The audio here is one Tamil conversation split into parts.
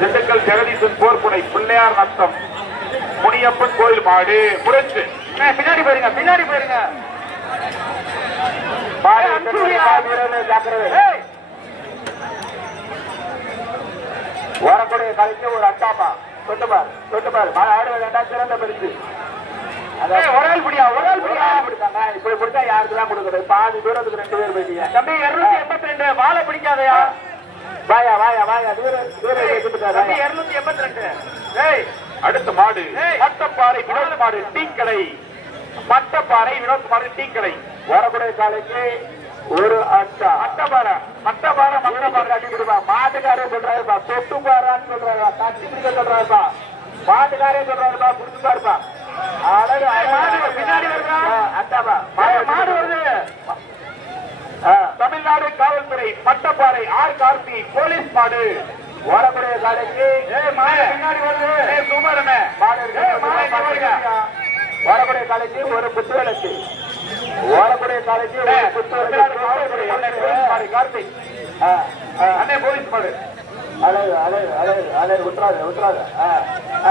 திண்டுக்கல் ஜெகதீசன் போர்ப்புடை பிள்ளையார் நத்தம். முனியப்பன் கோயில் மாடு புரட்சி. பின்னாடி போயிருங்க பின்னாடி போயிருங்க. வரக்கூடிய கலைக்கு ஒரு அட்டாப்பா தொட்டு பார் தொட்டு பார். மாடு ஆடுவது வேண்டாம் சிறந்த பரிசு ஒரு ஆள் பிடியா ஒரு ஆள் பிடியா? பிடிச்சாங்க இப்படி பிடிச்சா யாருக்கு தான் கொடுக்குறது? பாதி தூரத்துக்கு ரெண்டு பேர் போயிட்டீங்க. தம்பி இருநூத்தி எண்பத்தி ரெண்டு வாழை பிடிக்காதயா? வாயா வாயா வாயா தூர தூர தம்பி இருநூத்தி எண்பத்தி ரெண்டு ஏய் அடுத்த மாடு. மட்டப்பாறை வினோத் மாடு டீக்கடை. மட்டப்பாறை வினோத் மாடு டீக்கடை. வரக்கூடிய காலைக்கு ஒரு அட்டா. மட்டப்பாறை மட்டப்பாறை மட்டப்பாறை அடி விடுவா மாட்டுக்காரே சொல்றாருப்பா தொட்டு பாரான்னு சொல்றாருப்பா தட்டி பிடிக்க சொல்றாருப்பா மாட்டுக்காரே சொல்றாருப்பா புடிச்சு தமிழ்நாடு காவல்துறை பட்டப்பாறை ஆர் கார்த்தி போலீஸ் மாடு. வரக்கூடிய காலைக்கு. பின்னாடி வருது. வரக்கூடிய காலைக்கு ஒரு புத்துவிளக்கு வரக்கூடிய காலைக்கு ஒரு தமிழ்நாடு காவல்துறை அண்ணே, போலீஸ் மாடு. அழகு அழகு அழகு அழகு. ஆ, ஆ,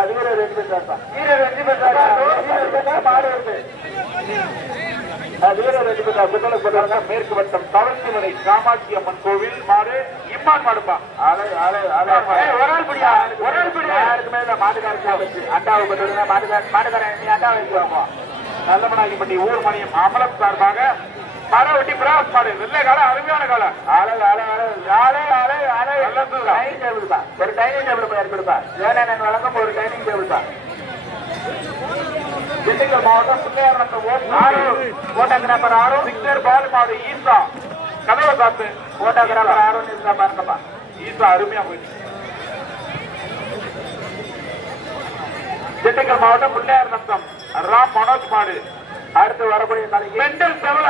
வீரர் வெற்றி பெற்றார்ப்பா வீரர் வெற்றி மாடு வீரர் வெற்றி பெற்றார் மேற்கு வட்டம் தவழ்ச்சிமலை காமாட்சி அம்மன் கோவில் மாடு இம்மான் மாடுப்பா அழகு அழகு ஒரு ஆள் பிடியா ஒரு ஆள் பிடியா யாருக்குமே இல்ல மாட்டுக்காரருக்கு வச்சு அண்டாவை பெற்று மாட்டுக்கார மாட்டுக்காரன் நீ அண்டாவை வைக்கிறோமா நல்லமனாகிப்பட்டி ஊர் மணியம் அமலம் சார்பாக மரவட்டி பிராஸ் மாடு வெள்ளை கால அருமையான கால. அழகு அழகு அழகு அழகு அழகு அழகு டைனிங் டேபிள் தான் ஒரு டைனிங் டேபிள் போய் ஏற்படுப்பா ஏன்னா நாங்கள் வழங்கும் ஒரு டைனிங் டேபிள் தான் திண்டுக்கல் மாவட்டம் பிள்ளையார் ஆரூர் போட்டோகிராஃபர் ஆரூர் சிக்னர் பால் மாடு ஈசா. கதவை காத்து போட்டோகிராஃபர் ஆரூர் இருந்தா பாருங்கப்பா. ஈசா அருமையா போயிடுச்சு. திண்டுக்கல் மாவட்டம் பிள்ளையார் நத்தம் ராம் மனோஜ் மாடு. அடுத்து வரக்கூடிய மெண்டல் செவல.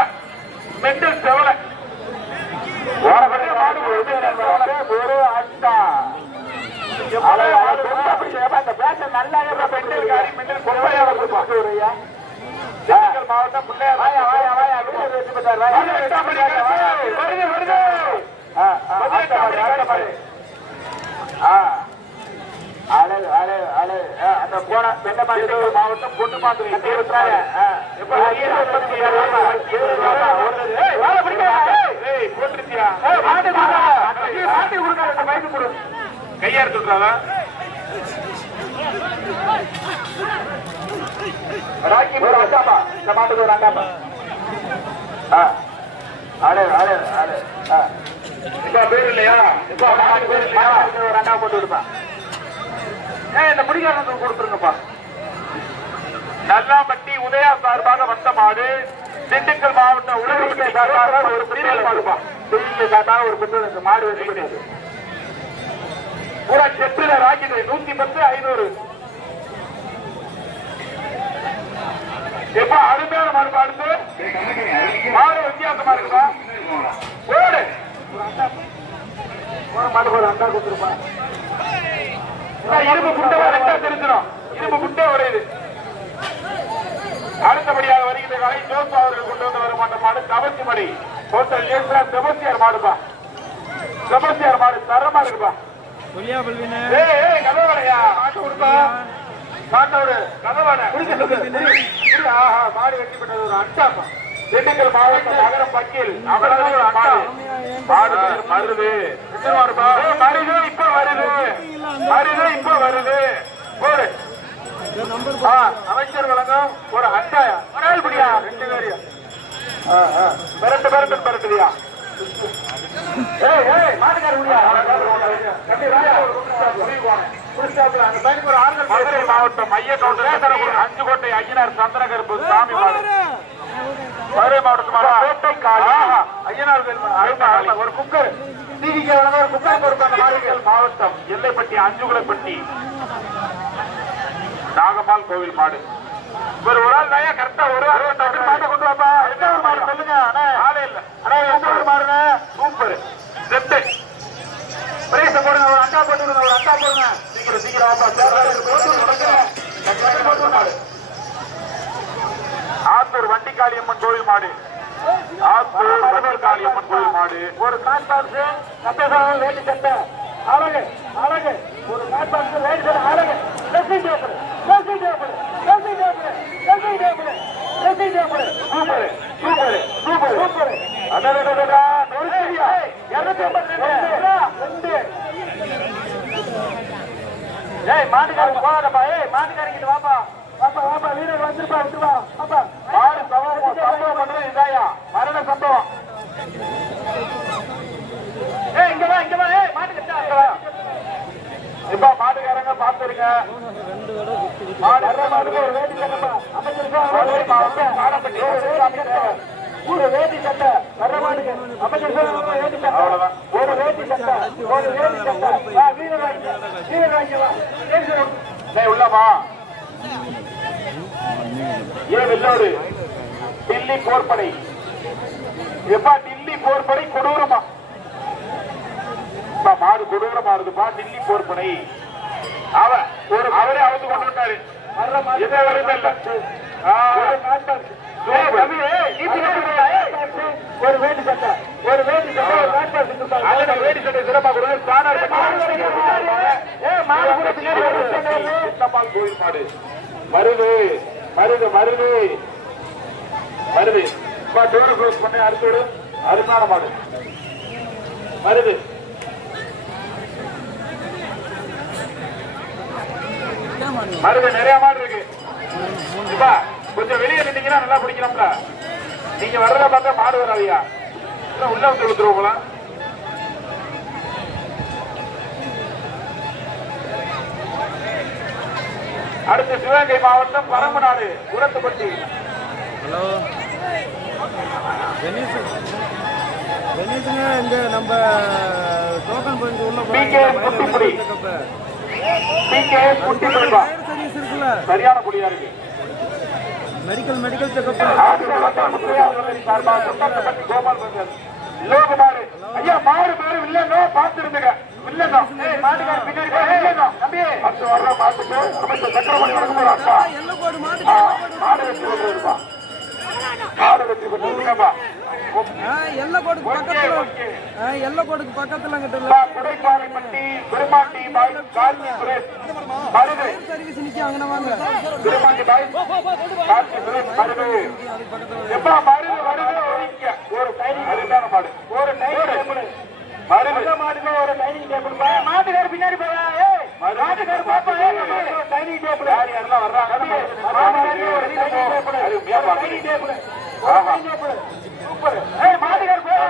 மெண்டல் செவல ஒரு அட்டா மாவட்டம் பிள்ளையார் மாட்டு கொடுக்க ரெண்டு மைக்கு கொடு. கையா எடுத்துட்டாரா ராக்கி ஒரு அண்டாப்பா இந்த மாட்டுக்கு அழகு அழகு அழகு ஆ. இப்ப பேர் இல்லையா? இப்ப மாட்டுக்கு பேர் இல்லையா? அண்டா போட்டு விடுப்பா இந்த முடிகாரனுக்கு கொடுத்துருங்கப்பா. நல்லாம்பட்டி உதயா சார்பாக வந்த மாடு திண்டுக்கல் மாவட்ட உலகத்தை சார்பாக ஒரு பிரிவில் மாடுப்பா. திண்டுக்கல் சார்பாக ஒரு புத்தகம் மாடு கூட பூரா செட்டுல நூத்தி பத்து ஐநூறு. எப்ப அருமையான மாடு பாடுது மாடு வித்தியாசமா இருக்குதா ஓடு. ஒரு மாடு ஒரு அண்டா கொடுத்துருப்பா. இரும்பு குண்டை ரெண்டா தெரிஞ்சிடும் இரும்பு குண்டே உடையுது. அடுத்தபடியாக வருகின்ற கலை ஜோஸ் அவர்கள் கொண்டு வந்து வர மாட்ட மாடு கவர்ச்சி மணி ஹோட்டல் ஏசுரா செபஸ்தியார் மாடுப்பா. செபஸ்தியார் மாடு தரமா இருக்குப்பா சொல்லியா பல்வின ஏய் கதவடையா? மாட்டு கொடுப்பா. மாட்டோடு கதவாட. குடிக்க சொல்லு. ஆஹா மாடு வெட்டி பண்ணது ஒரு அட்டாப்பா. திண்டுக்கல் மாவட்டம் நகரம் பக்கில் அவ்வளவு ஒரு அட்டா மாடு வருது வருது இப்ப வருது. வருது இப்ப வருது. போடு. அமைச்சர் வழங்கும் ஒரு அட்டாயா ஒரு ஆள் பிடியா ரெண்டு பேரையா மிரட்டு மிரட்டு மிரட்டுதியா ஏய் ஏய் மாட்டுக்கார முடியா ராயா மதுரை மாவட்டம் மைய கவுண்டர் அஞ்சு கோட்டை ஐயனார் சந்திரகருப்பு சாமி மாடு. மதுரை மாவட்டத்தில் கோட்டை காளி ஐயனார் கோயில் ஒரு குக்கர் டிவிக்கு ஒரு குக்கர் மாறுகள் மாவட்டம் எல்லைப்பட்டி அஞ்சுகுலப்பட்டி நாகம்மாள் கோவில் மாடு ஒரு ஒரு ஆள் தாயா கரெக்டா ஒரு அறுபத்தாறு மாட்டை கொண்டு வாப்பா எந்த ஒரு மாடு சொல்லுங்க அண்ணா ஆளே இல்ல அண்ணா எந்த ஒரு மாடுங்க சூப்பர் செட்டு பிரைஸ் போடுங்க ஒரு அண்டா போட்டுருங்க ஒரு அண்டா போடுங்க சீக்கிரம் சீக்கிரம் வாப்பா போட்டு விடுங்க. மாடு ஆத்தூர் வண்டிக்காளியம்மன் கோவில் மாடு. ஆத்தூர் பத்மகாளியம்மன் கோயில் மாடு. ஒரு கான்பாக்ஸ் சட்டசபை வேட்டி சட்டை. அழகு அழகு. ஒரு கான்பாக்ஸ் வேட்டி சட்டை அழகு. Dressing table dressing table dressing table dressing table dressing table. Super super super. Super. அடடடடடா, நொறுக்கியா? இருநூத்தி ஐம்பத்தி ரெண்டு ஏய் மாட்டுக்காரங்க போகாதப்பா. ஏய் மாட்டுக்காரங்க வாப்பா. வாப்பா வாப்பா வீரர் வந்துருப்பா விட்டுருப்பா வாப்பா. மாடு சம்பவம் சம்பவம் பண்றது இதாயா? மரண சம்பவம். ஏய் இங்க வா இங்க வா ஏய் மாட்டுக்கு அங்க வா. இப்ப மாட்டுக்காரங்க பாத்துருங்க மாடு ஒரு வேட்டி சட்டை அமைச்சிருக்கா மதுரை ஒரு வேட்டி சட்டை வர்ற மாட்டுக்கு அமைச்சிருக்கா வேட்டி சட்டை ஒரு வேட்டி சட்டை ஒரு வேட்டி சட்டை வா வீரர் வா. ஏய் உள்ளவா ஏ வெள்ளோடு? டில்லி போர்படை. எப்பா டில்லி போர்படை கொடூரமா? மாடு கொடூரமா இருக்குப்பா டில்லி போர்படை. அவ ஒரு அவரே அவுத்து கொண்டு விட்டாரு எதை வருது இல்ல ஆ, ஒரு வேட்டி சட்டை. ஒரு வேட்டி சட்டை வேடி சட்டை சிறப்பா கொடுங்க மாடு கூட பின்னாடி வருது வருது. மருது மருது. மருது. இப்ப டோர் க்ளோஸ் பண்ணி அடுத்து விடு. அருமையான மாடு. மருது. மருது நிறைய மாடு இருக்கு. இப்பா கொஞ்சம் வெளியே நின்னீங்கன்னா நல்லா பிடிக்கலாம்ல. நீங்க வர்றத பார்த்தா மாடு வராதியா. உள்ள வந்து கொடுத்துருவோங்களா அடுத்து சிவகங்கை மாவட்டம் பரம்பநாடு குரத்துப்பட்டி ஹலோ. இந்த நம்ம டோக்கன் பாயிண்ட் உள்ள சரியான குடியா இருக்கு. மெடிக்கல் மெடிக்கல் செக்அப் கோபால் ஐயா மாடு பேரு வில்லனோ பார்த்துருந்துங்க. வில்லனோ மாட்டுக்கார பின்னாடி போய் வில்லனோ தம்பி. அடுத்து வர்ற மாட்டுக்கு அமைச்சர் சக்கரவர்த்தி இருக்கும்போது அக்கா எல்ல கோடு மாட்டு ஆ, மாடு வெற்றி பெற்றிருப்பா மாடு வெற்றி பெற்றிருக்கா எல்ல கோடுக்கு ஓகே பக்கத்துல ஓகே. ஆ, எல்ல கோடுக்கு பக்கத்துல சர்வீஸ் நிக்கும் அங்கன வாங்க. ஒரு மாடு. ஒரு டைனிங் ஒரு டைனிங் டேபிள் மாட்டுக்கார பின்னாடி ஏய். மாட்டுக்கார பாப்பா டைனிங் டேபிள் யார் யாரெல்லாம் வர்றாங்க? ஒரு டைனிங் டேபிள் டைனிங் டேபிள் ஆஹா. சூப்பர் ஏய் மாட்டுக்கார போயா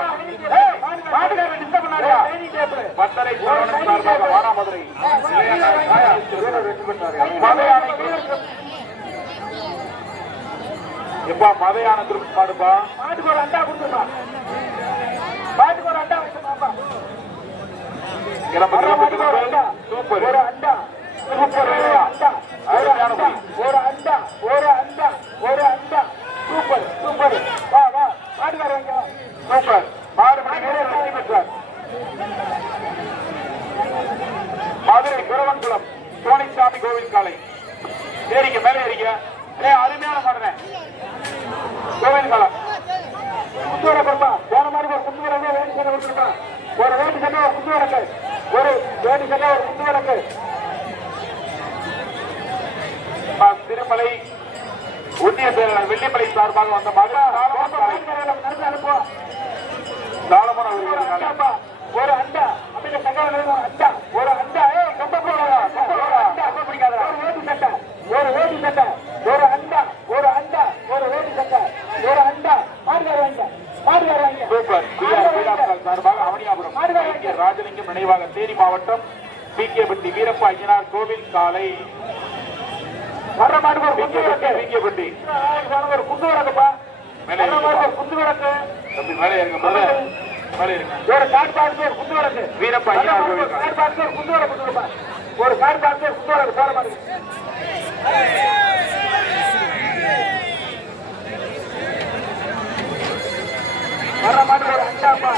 ஏய் மாட்டுக்கார டிஸ்டர்ப் பண்ணாதயா டைனிங் டேபிள் பத்தரை சோழன் சார்பாக மதையானை எப்பா மதையான திருப்பி மாட்டுக்கு ஒரு அண்டா கொடுத்துப்பா மாட்டுக்கு ஒரு அண்டா வச்சுப்பாப்பா கிளம்பு கிளம்பு கிளம்பு சூப்பர் ஒரு அண்டா சூப்பர் ஒரு அண்டா ஒரு அண்டா ஒரு அண்டா ஒரு அண்டா ஒரு அண்டா சூப்பர் சூப்பர் வா வா மாட்டுக்கார வாங்க வா சூப்பர் மாடு மணி நேரம் வெற்றி பெற்றார் மதுரை குரவன்குளம் சோனிசாமி கோவில் காலை ஏறிங்க மேலே ஏறிங்க ஏ அருமையான மாடுனே கோவில் காலம் குத்து வரப்பா போன மாதிரி ஒரு குத்து வரங்க வேட்டி சட்டை கொடுத்துருப்பா ஒரு வேட்டி சட்டை ஒரு குத்து வரக்கு ஒரு சட்டை ஒரு குத்து திருமலை ஒன்றிய செயலாளர் வெள்ளிமலை சார்பாக வந்த அவர்கள் காலை. அண்டாப்பா, ஒரு அண்டா அப்படியே தகவல் ஒரு அண்டா மாவட்டம் பி கே பட்டி வீரப்ப ஐயனார் கோவில் காலை வர்ற மாடு ஒரு பி குண்டு கே பட்டி வரக்கு பி கே பட்டி. ஒரு குண்டு வரக்குப்பா குண்டு வரக்கு மேலே இருங்க மேலே. இருங்க ஒரு கார் பாக்ஸ் ஒரு குண்டு வரக்கு வீரப்ப ஐயனார் கோவில் ஒரு காலை கார் பாக்ஸ் ஒரு குண்டு வரக்கு கொடுப்பா ஒரு கார் பாக்ஸ் ஒரு குண்டு வரக்கு போற மாதிரி. வர்ற மாடு ஒரு அண்டாப்பா.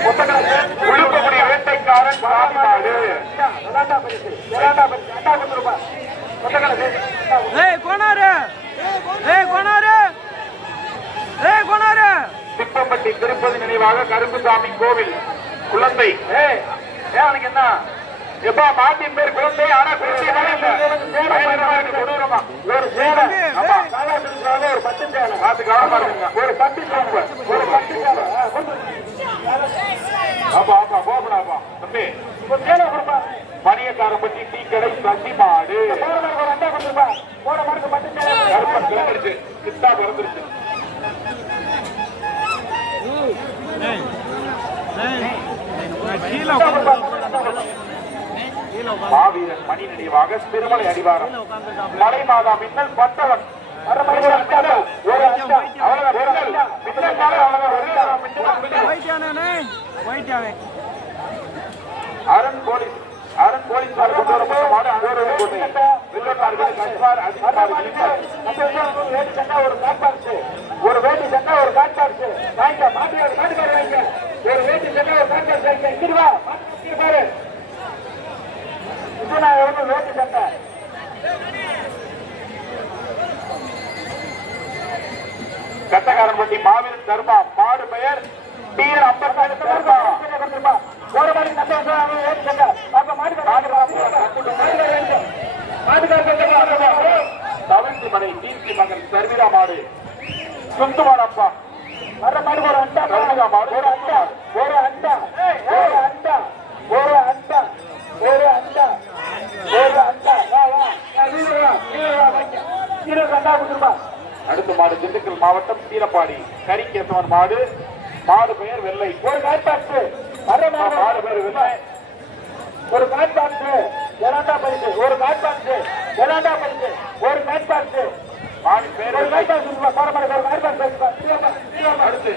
உழுப்பக்கூடிய வேட்டைக்காரன் சாதி மாடு விளாண்டா பரிசு விளாண்டா பரிசு கொடுத்துருப்பா கொத்தக்கடை ஏய் கோனாரு. ஏய் கோனாரு. ஏய் நல்லாம்பட்டி திருப்பதி நினைவாக கருப்புசாமி கோவில் குழந்தை. ஏய் அவனுக்கு என்ன? எப்பா மாட்டின் பேர் குழந்தை ஆனா குழந்தை கொடூரமா. ஒரு ஒரு பார்த்து கவனமா இருக்குங்க ஒரு பட்டு சேலை. ஒரு சேலை. ஆ, கொண்டு வா. ஆமா. தம்பி ஒரு சேலை டீ கடை சசி மாடு. பிறந்துருச்சு மாவீரன் மணி நினைவாக திருமலை அடிவாரம். மலை மாதா மின்னல் பட்டவன். ஒரு மின்னல். ஒரே ஒரு அரண் போலீஸ். அரண் விழிப்பார். ஒரு வேட்டி சட்டா ஒரு ஒரு வேட்டி ஒரு வாங்கிக்க மாட்டுக்கார மாட்டுக்கார வாங்கிக்க ஒரு வேட்டி சட்டா ஒரு காட்பாக்ஸ் வாங்கிக்க இங்க வா. மாட்டுக்கார இங்க பாரு இது நான் எவ்வளவு வேட்டி சட்டை கட்டக்காரன்பட்டி மாவீரன் தர்மா. மாடு பெயர் தவிர்த்து மலை தீர்த்தி மகன் சர்வீரா மாடு சுந்துமாடப்பா வர மாதிரி ஒரு அண்டா சர்வீரா மாடு ஒரு அண்டா. ஒரு அண்டா. ஒரு அண்டா. ஒரு அண்டா. ஒரு அண்டா. ஒரு அண்டா. அடுத்த மாடு திண்டுக்கல் மாவட்டம் சீலப்பாடி. கரிகேசவன் மாடு. மாடு பெயர் வெள்ளை ஒரு காட் பாக்ஸ் மாடு மாதிரி பெயர் வெள்ளை ஒரு காட் பாக்ஸ் எலாண்டா பரிசு ஒரு காட் பாக்ஸ் எலாண்டா பரிசு ஒரு காட் பாக்ஸ் மாடு பெயர் ஒரு காட் பாக்ஸ் மாதிரி ஒரு காட் பாக்ஸ் அடுத்து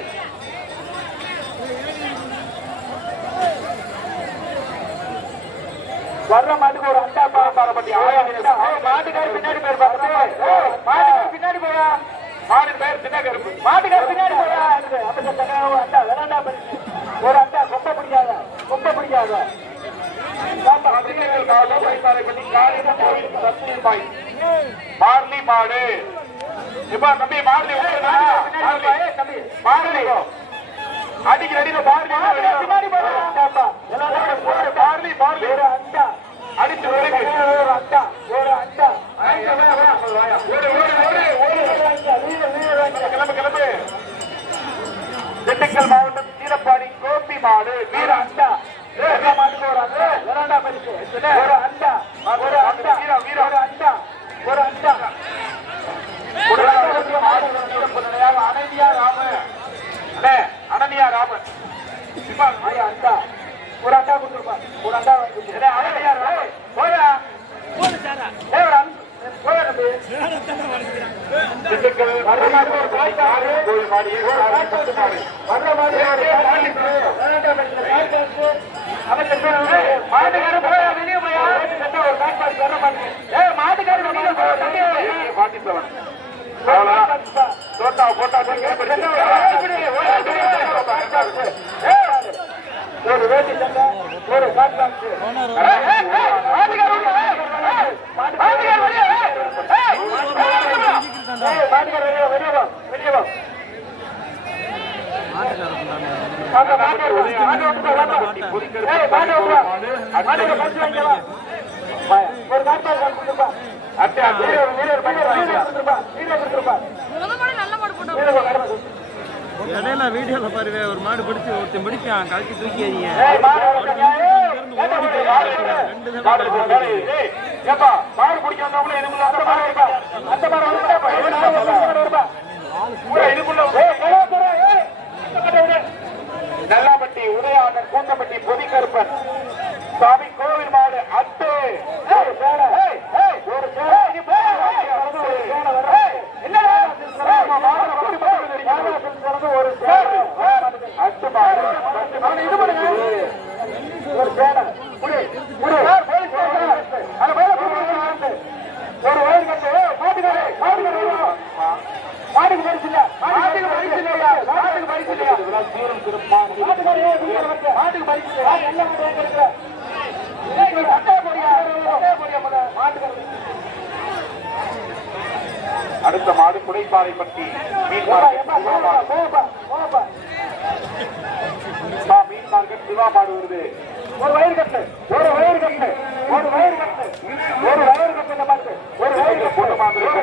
வர்ற மாட்டுக்கு ஒரு அண்டா பாரம்பரிய மாட்டுக்கார பின்னாடி போய் மாட்டுக்கார பின்னாடி போயா மாடு பெயர் சின்ன கருப்பு. மாட்டுக்கார பின்னாடி போயா அண்டா விளாண்டா பரிசு. ஒரு அண்டா கொப்ப பிடிக்காத கொப்ப பிடிக்காத. மார்லி மாடு. இப்ப தம்பி. மார்லி மார்லி. அடிக்கிற போயா மார்லி மார்லி. ஒரு அண்டா. அடிச்சு ஒரு அண்டா ஒரு அண்டா ஓடு, ஓடு, ஓடு, ஓடு. கிளம்பு கிளம்பு. திண்டுக்கல் மாவட்டம் சீரப்பாடி கோபி மாடு வீர அண்டா. மாட்டுக்கு ஒரு அண்டா விளாண்டா பரிசு. ஒரு அண்டா. ஒரு அண்டா. வீரா, வீர. ஒரு அண்டா. ஒரு அண்டா. அனன்யா ராமன். அண்ணே அனன்யா ராமன். சிவா, ஒரு அண்டா. ஒரு அண்டா கொடுத்துருப்பா ஒரு அண்டா வாங்கி போயா வர்ற மாட்டுக்கு ஒரு காய் காசு. கோயில் மாடு ஒரு காய் காசு. வர்ற மாட்டுக்கு ஒரு காய் காசு. விளாண்டா பரிசு, காய் காசு. அவன் சொல்றான், ஏய், மாட்டுக்காரன் போயா, வெளிய போயா. ஒரு காய் காசு வர்ற மாட்டுக்கு. ஏய், மாட்டுக்காரன் வெளிய போயா, தம்பி. ஃபார்ட்டி செவன் தோட்டா போட்டா ஒரு வேட்டி சட்டை ஒரு காட் பாக்ஸ் ஒரு காட் பாக்ஸ் கொடுத்துருப்பா அட்டை அட்டை வீரர் வீரர் கொடுத்துருப்பா வீரர் கொடுத்துருப்பா நல்ல மாடு போட்டு இடையில வீடியோல பாருவே ஒரு மாடு பிடிச்சு ஒருத்தன் பிடிச்சான் கழட்டி தூக்கி எறிங்க. ஏய் மாடு ஓடுங்க ஏய் கேட்ட போடு ரெண்டு மாடு தடவை மாடு ஏய், ஏப்பா மாடு பிடிக்க வந்தவங்களே எனக்கு அந்த மாடு இருக்கா அந்த மாடு வருதா ஏய் மாடு வருதா பூரா இதுக்குள்ள ஏய் கலா போற ஏய் அந்த மாடு விடு நல்லாப்பட்டி உதயாளன் கூட்டப்பட்டி பொதிகருப்பன் சாமி கோவில் மாடு அட்டு ஏய் சேட ஏய் ஏய் ஒரு சேட இது போய் ஒரு சேட வர என்னடா மாடு கூடி போகுது ஒரு சேட அட்டு மாடு அவனை இது பண்ணுங்க ஒரு சேட புடி புடி சார் போலீஸ் ஸ்டேஷன் அத மேல கூப்பிடுங்க ஒரு வயல் கட்டு மாட்டுக்காரே மாட்டுக்காரே மாட்டுக்கு பரிசு இல்ல மாட்டுக்கு பரிசு இல்லையா மாட்டுக்கு பரிசு இல்லையா சீரும் சிறப்பான மாட்டுக்காரே மாட்டுக்கு என்ன மாட்டு போடியா போடியா மாட்டுக்காரே அடுத்த மாடு குடைப்பாறைப்பட்டி மீன் ஏப்பா, ஏப்பா, மார்க்கெட். தான் மாடு வருது. ஒரு வயிறு கட்டு ஒரு வயிறு கட்டு ஒரு வயிறு கட்டு. ஒரு வயிறு கட்டு இந்த மாதிரி ஒரு வயிறு பொண்ணு மாதிரி ஒரு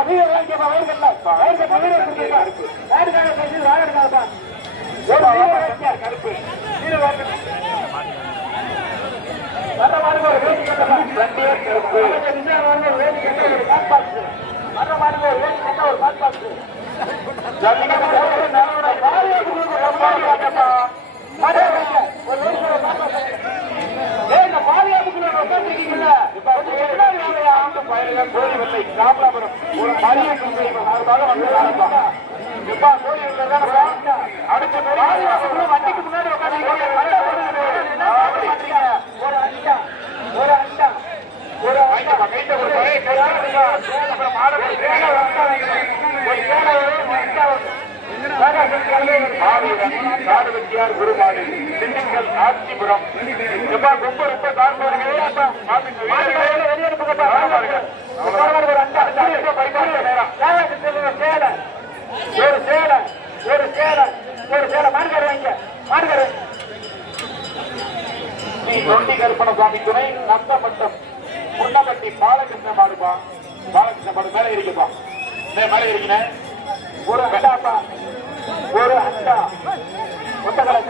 வயிறு கட்டு சண்முகம் மாப்பிள்ளை ஆமா பாப்பா வயிறு கட்டல வயிறு கட்ட பேசி வாடுக்காகப்பா ஒரு வீரர் வாங்கிக்க கருப்பு வீரர் ஒரு வேட்டி கட்டப்பா ரெண்டே கருப்பு வேட்டி கட்ட ஒரு காட் பாக்ஸ் ஒரு வேட்டி கட்ட ஒரு காட் பாக்ஸ் வெள்ளை ராமலாபுரம் ஒரு மரிய கும்பலை சார்பாக வந்து ஆரம்பம் எப்பா கோழி வெள்ளை அடுத்த வண்டிக்கு முன்னாடி ஒரு அண்டா ஒரு கைட்டப்பா கைட்ட ஒரு பழைய கைட்டா அப்புறம் மாட காடுவெட்டியார் குருமாடு திண்டுக்கல் ஆட்சிபுரம் எப்பா ரொம்ப ரொம்ப ஒரு சேலை ஒரு சேலை ஒரு சேலை மாடுகார வாங்க மாடுகார ஸ்ரீ தொண்டி கருப்பண சுவாமி துணை நந்தமட்டம் முன்னப்பட்டி பாலகிருஷ்ண மாடுப்பா பாலகிருஷ்ண மாடு மேலே இருக்குப்பா மேலே இருக்கிறேன் ஒரு அண்டாப்பா ஒரு அண்டா. ஒட்டக்கலை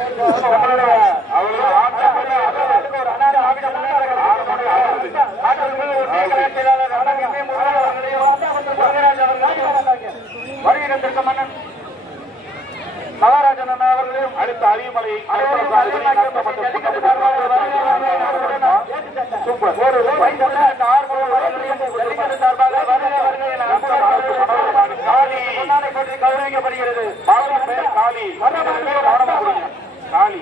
நம்மளுடைய அவர்கள். மன்னன். மகாராஜன் அவர்களையும் அடுத்த அரியமலை சூப்பர் ஒரு கௌரவிக்கப்படுகிறது காளி காளி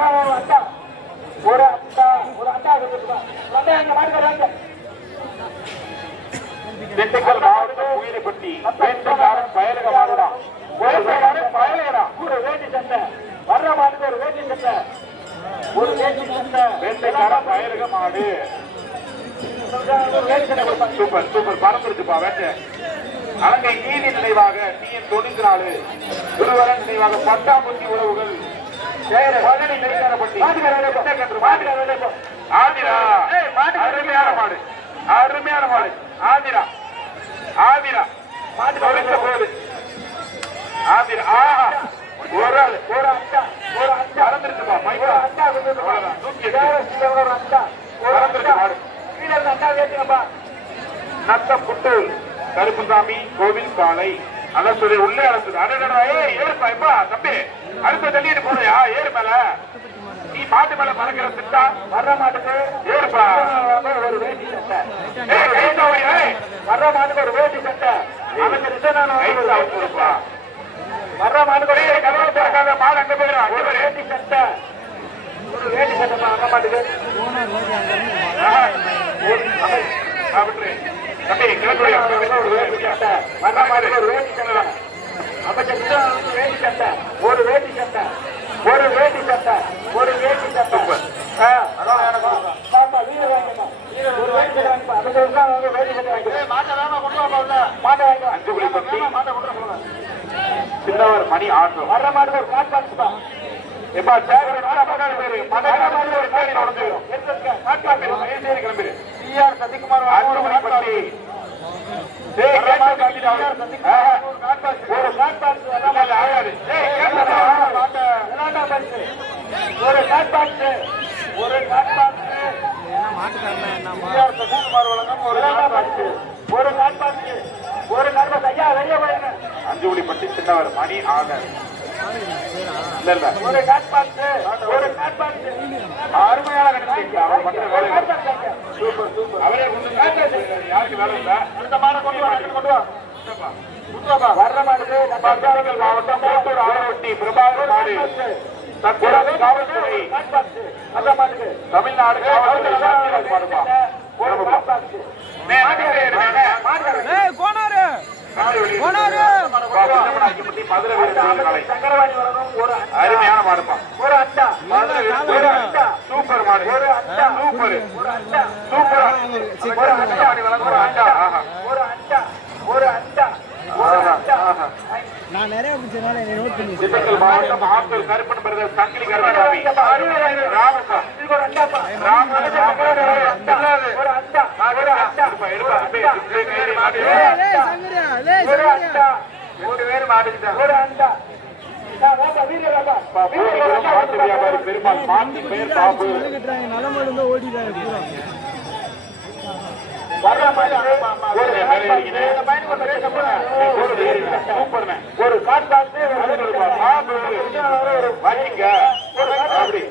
ஒரு அண்டா ஒரு மாட்டுக்கிறாங்க திண்டுக்கல் மாவட்டம் உயிரிப்பட்டி வேட்டக்காரன் பயலக மாடுதான் ஒரு வேட்டி சட்டை வர்ற மாட்டுக்கு ஒரு வேட்டி சட்டை ஒரு வேட்டி சட்டை வேட்டைக்காரன் பயலக மாடு சூப்பர் சூப்பர் பறந்துருக்குப்பா வேட்டை அலங்கை நீதி நினைவாக டிஎன் தொண்ணூத்தி நாலு குருவரன் நினைவாக பட்டாம்பூச்சி உறவுகள் ஆதிரா அருமையான மாடு அருமையான மாடு ஆதிரா ஆதிரா மாட்டு போகுது ஆதிரா ஆஹா ஒரு ஆள் ஒரு அண்டா ஒரு அண்டா பறந்துருக்குப்பா ஒரு மைக்கா அண்டா. நூத்தி எட்டு. ஒரு அண்டா ஒரு அண்டா கீழே இருந்து அண்டா வேட்டுங்கப்பா நத்த புட்டூர் கருப்புசாமி கோவில் காலை அதான் சொல்லி உள்ளே அழைச்சது. அடடா ஏய் ஏறுப்பா எப்பா தம்பி. அடுத்த தள்ளிட்டு போறியா? ஏறு மேல. நீ மாட்டு மேல பறக்கிற திட்டா? வர்ற மாட்டுக்கு ஏறுப்பா. ஒரு வேட்டி சட்டை ஏய். வர்ற மாட்டுக்கு ஒரு வேட்டி சட்டை. அவனுக்கு ரிட்டர்ன் கொடுப்பா வர்ற மாட்டுக்கு ஒரு திறக்காத மாடு அங்க போயிடும் ஒரு வேட்டி சட்டை ஒரு வேட்டி சட்டைப்பா வர்ற மாட்டுக்கு தம்பி கிளம்புறியா ஒரு வேட்டி சட்டை வர்ற ஒரு வேட்டி சட்டை அமைச்சர் வேட்டி சட்டை ஒரு வேட்டி சட்டை ஒரு வேட்டி சட்டை ஒரு வேட்டி சட்டை பாப்பா வாங்கிப்பா ஒரு வேட்டி சட்டை வாங்கிப்பா அமைச்சர் வேட்டி சட்டை வாங்கிப்பா மாட்டை வேணா கொண்டு மாட்டை வாங்கிப்பா அஞ்சு பத்தி. மாட்டை கொண்டு சின்னவர் மணி ஆட்டம். வர்ற மாட்டுக்கு ஒரு காட் பாக்ஸ்ப்பா எப்பா சேகரன் மேல முன்னாடி போயிரு மண்டல மாதிரி ஒரு பேரி கிளம்பிரு மகேந்திரி கிளம்பிரு டிஆர் சசிகுமார் மணி. ஒரு காட் பாக்ஸ் பாக்ஸ் ஆகாது. பாக்ஸ் ஒரு காட் பாக்ஸ் ஒரு காட் பாக்ஸ் பாக்ஸ் ஒரு காட் பாக்ஸ் ஒரு காட் பாக்ஸ் ஐயா வெளியே போயிருங்க. அஞ்சு மணி பட்டி மணி ஆக. ஒரு ஒரு அருமையான சூப்பர் சூப்பர். அவரே யாருக்கு வேலை இல்ல? மாடை கொண்டு வா கொண்டு வா. மாவட்டம் கோட்டூர் பிரபாகர் மாடு. தற்போது காவல்துறை. தமிழ்நாடு காவல்துறை கோனாரு. சங்கரவாணி வழங்கும் ஒரு அண்டா. அருமையான மாடுப்பா ஒரு அண்டா மதுரை வீரர்கள் ஒரு அண்டா சூப்பர் மாடு ஒரு அண்டா சூப்பர் ஒரு அண்டா சூப்பர் ஒரு அண்டா வழங்கும் ஒரு அண்டா ஆஹா ஒரு அண்டா ஒரு அண்டா திண்டுக்கல் மாவட்டம் ஆத்தூர் கருப்பன் பிரதர் சங்கிலி கருப்பசாமி ராமப்பா இது ஒரு அண்டாப்பா ராமப்பா ஒரு அண்டா ஒரு அண்டா ஒரு அண்டா மூணு பேர் மாட்டிக்கிட்டாங்க ஒரு அண்டா நான் வேண்டாம், வீரர் வேண்டாம். வீரர் வேண்டாம். மாட்டு வியாபாரி பெருமாள் மாட்டி பெயர் பாபு வர்ற மாதிரி ஒரு ஒரு மேலே இருக்கிறேன். இந்த பையனுக்கு ஒரு பேச போறேன். ஒரு ஏறிங்க. ஒரு காட்பாக்ஸ் பாபு. அப்படி.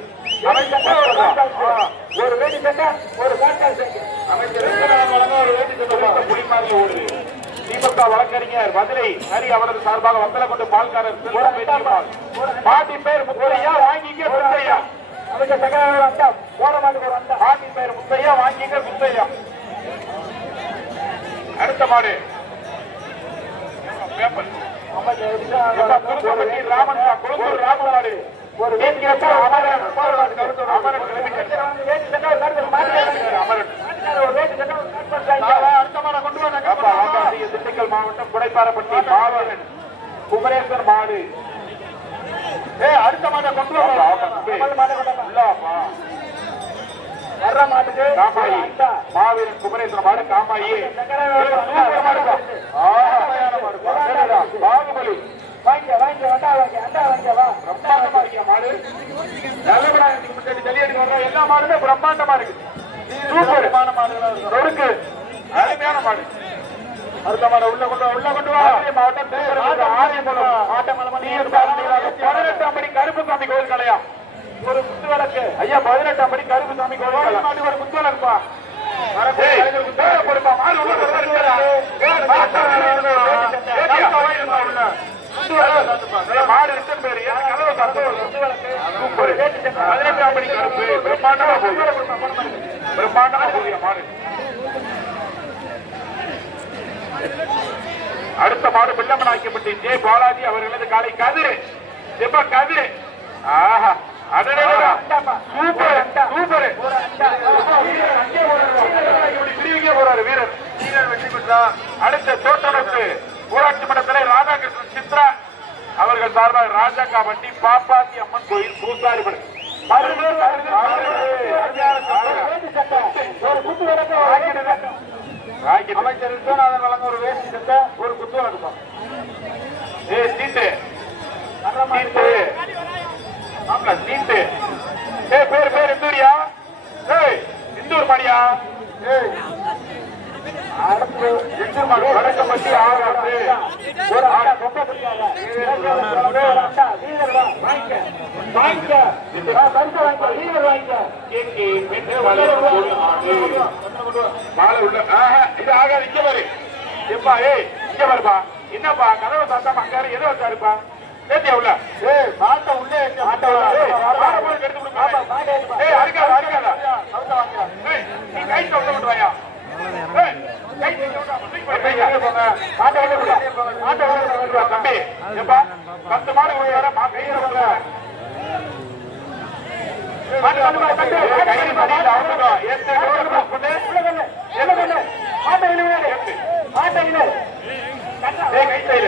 ஒரு வேட்டி சட்டை ஒரு காட்பாக்ஸ் அமைச்சர் ரங்கநாதன் வழங்க ஒரு வேட்டி சட்டை புலிமாரில் ஓடுது. திமுக வழக்கறிஞர் மதுரை ஹரி அவரது சார்பாக வத்தலக்கொண்டு பால்காரர் செல்வம் வெற்றிமால் பாட்டி பேர் முத்தையா வாங்கிங்க முத்தையா அமைச்சர் சக்கரவர்த்தி அண்டா போட மாட்டுக்கு ஒரு அண்டா பாட்டி பேர் முத்தையா வாங்கிங்க முத்தையா. அடுத்த மாடு. பேப்பர். ராமன் குளத்தூர் ராமநாடு ஒரு சட்டை அமரன்? அமரன் அமரன். ஒரு வேட்டி சட்டை ஒரு காட்பாக்ஸ் நாளை அடுத்த மாடை கொண்டு ஆகாசிய திண்டுக்கல் மாவட்டம் குடைப்பாரப்பட்டி மாவீரன் குமரேசன் மாடு. அடுத்த மாடை கொண்டு வாப்பா வர்ற மாட்டுக்கு காமாயி மாவீரன் குமரேசன் மாடு காமாயி சூப்பர் மாடுப்பா. பாகுபலி வாங்க வாங்க அண்டா வாங்க அண்டா வாங்க வா. பிரம்மாண்டமா இருக்கியா மாடு. நல்லபடியா இதுக்கு முன்னாடி வெளியேறி வர்ற எல்லா மாடுமே பிரம்மாண்டமா இருக்கு. சூப்பர். இருக்கு? அருமையான மாடு. அடுத்த மாடு உள்ள கொண்டு உள்ள கொண்டு வா. மாவட்டம் ஆட்டமலமணியர் பதினெட்டாம் படி கருப்புசாமி கோயில் கலையா? ஒரு குத்து விளக்கு ஐயா பதினெட்டாம் படி கருப்புசாமி கோயில் மாட்டு ஒரு குத்து விளக்குப்பா கொடுப்பா மாடு உள்ள கொண்டு வருகிறா. ஏய், மாட்டு உள்ள. மாடு ரிட்டன் பேரு. ஏன் கதவை சூப்பர் பதினெட்டாம் படி கருப்பு. பிரம்மாண்டமா போகுது. பிரம்மாண்டமா போகுது மாடு. அடுத்த மாடு பிள்ளமனாக்கப்பட்டு ஜே பாலாஜி அவர்களது காலை கதிரு. செப்ப கதிரு ஆஹா. Super super. பிரிவுக்கே போறாரு வீரர். வீரர் வெற்றி பெற்றார் அடுத்த தோட்டமைப்பு ஊராட்சி மன்ற தலைவர் ராதாகிருஷ்ணன் சித்ரா அவர்கள் சார்பாக ராஜாக்கா வண்டி பாப்பாத்தி அம்மன் கோயில் பூசாரி படு வேட்டி சட்டை ஒரு குத்து விளக்கு அமைச்சர் விஸ்வநாதன் வழங்க ஒரு வேஷ்டி சட்டை ஒரு குத்து வழக்குப்பா ஏ சீட்டு. சீட்டு ஆமா சீட்டு ஏ பேர் பேர் இந்தூரியா ஏய் இந்தூர் மாடியா ஏய் இந்தூர் மாடு ஒரு அண்டா ரொம்ப பிடிக்காத ஒரு வீரர் வா வாங்கிக்க வாங்கிக்க கேக்கி மாலை உள்ள இது ஆகாது இங்க பாரு எப்பா ஏய் இங்க பாருப்பா என்னப்பா கதவை சாத்தாம அங்காரு எதை வச்சாருப்பா ஏத்தியா உள்ள? ஏய் மாட்ட உள்ளே மாட்ட உள்ள. ஏய் மாட போய் எடுத்து கொடுங்க. ஏய் அடிக்காத அடிக்காத. அவுத்த வாங்க. ஏய் நீ கை தொட்ட விட்டு வாயா ஏய் கை தொட்ட விட்டு போங்க. மாட்ட உள்ள விடு மாட்ட உள்ள விடு தம்பி எப்பா பத்து மாடு போய் வர மா கையில போங்க. மாட்டு மாட்டு மாட்டு கையில மடியில அவங்க ஏத்து டோர் பாஸ் பண்ணு என்ன பண்ணு ஆட்டோ இழுவினாரு ஆட்டோ இழு ஏய் கை தையில.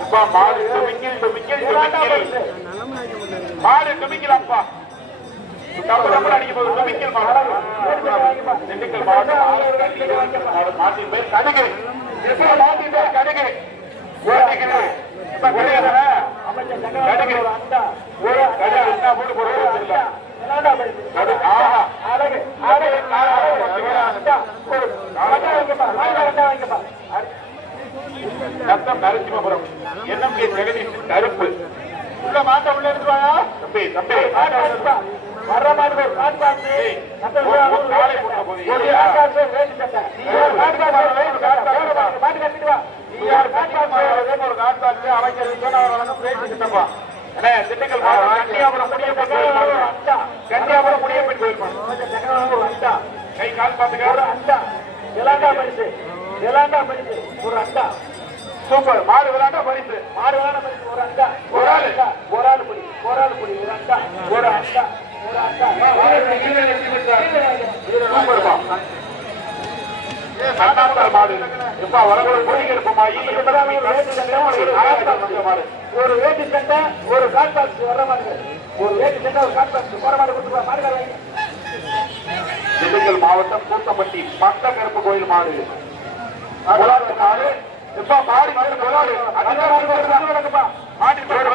அப்பா மாடு துமிக்கில் துமிக்கில் மாடு துமிக்கல் திண்டுக்கல் மாவட்டம் மாடு மாட்டின் பேர் கடுகு மாட்டின் பேர் கடுகு ஒரு சத்தம் நரசிம்மபுரம். என்எம்கே ஜெகதீஷ் கருப்பு. உள்ள மாட்ட உள்ள இருக்குவாயா தம்பி தம்பி. வர்ற மாடு ஒரு காட்டு ஒரு காலை போட்ட போது ஒரு காட்டு கட்டிட்டு வா. டிஆர் கண்டிப்பாக ஒரு காட்பாட்டு அமைச்சர் விஸ்வநாதன் வழங்கும் பேச்சு சின்னப்பா அண்ணே, திண்டுக்கல் கன்னியாபுரம் முடியப்பட்ட கன்னியாபுரம் முடியப்பட்ட ஒரு கை கால் பாத்துக்க ஒரு அண்டா. எலாண்டா பரிசு. எலாண்டா பரிசு. ஒரு அண்டா. சூப்பர். மாடு விளையாண்டா பரிசு. மாடு வேணா பரிசு. ஒரு அண்டா. ஒரு ஆளு. ஒரு ஆள் புடி. ஒரு ஆள் புடி. ஒரு அண்டா. ஒரு அண்டா. ஒரு அண்டா. அண்ணாத்தாள் மாடு எப்பா வரக்கூடிய எப்பதான் மாடு. ஒரு வேட்டி சட்டை ஒரு காட் பாக்ஸ் வர மாதிரி ஒரு வேட்டி சட்டை ஒரு காட் பாக்ஸ் மாதிரி கொடுத்துருவா. மாடுகார திண்டுக்கல் மாவட்டம் கூத்தப்பட்டி பட்ட கருப்பு கோயில் மாடு. மாடு எப்பா மாடு மாடு விளையாடு அதுதான் மாடு நடக்குப்பா மாடு ஒரு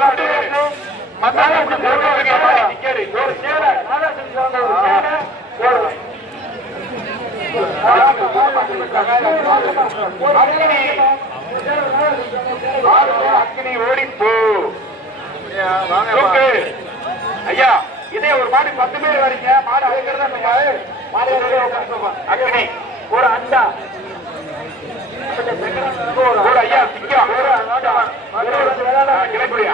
நாதா செஞ்சு ஒரு அக்னி. ஐயா இதே ஒரு மாடு பத்து பேர் வரீங்க மாடு அழைக்கிறதா. அக்னி ஒரு அண்டா ஒரு ஐயா சிங்கம் கிடைக்கூடிய